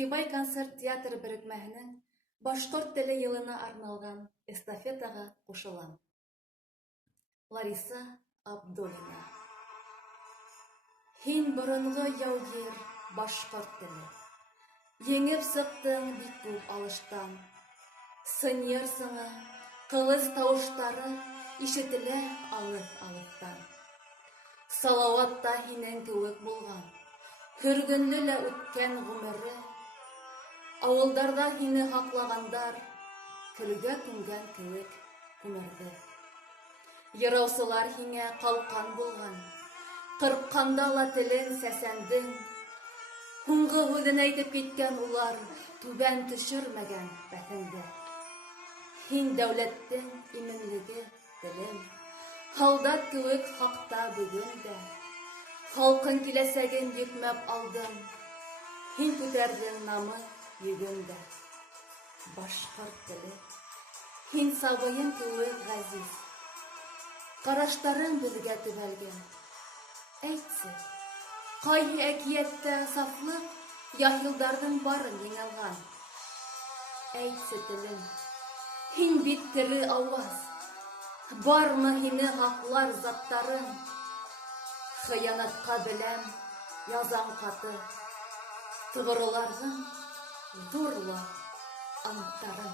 Сибай концерт театр берекмәһенең башҡорт теле йылына арналған эстафетаға ҡушылам. Лариса Абдуллина. Һин боронғо яугир башҡорт теле. Еңеп сыҡтың бик күп алыштан. Сынйыр сыңы, ҡылыс тауыштары ишетелә алыҫ-алыҫтан. Салауатта һинең кеүек булған, һөргөнлө лә үткән ғүмере. Ауылдарҙа һине һаҡлағандар, көлгә күмгән кеүек күмерҙе. Йыраусылар һиңә ҡалҡан булған, ҡырҡҡанда ла телен сәсәндең. Һуңғы һүҙен әйтеп киткән улар түбән төшөрмәгән бәҫеңде. Һин дәүләттең именлеге, телем, һалдат кеүек хаҡта бөгөн дә. Халҡың киләсәген йөкмәп алдың, һин күтәрҙең намыҫ йөгөн дә. Башҡорт теле, һин сабыйым кеүек ғәзиз. Ҡараштарың беҙгә төбәлгән. Әйтсе, ҡайһы әкиәттә сафлыҡ яһилдарҙың барын еңелгән? Әйтсе, телем, һин бит тере ауаз. Бармы һине һаҡлар заттарың? Хыянатҡа беләм, язаң ҡаты. Тоғроларҙың ҙурлы анттарын.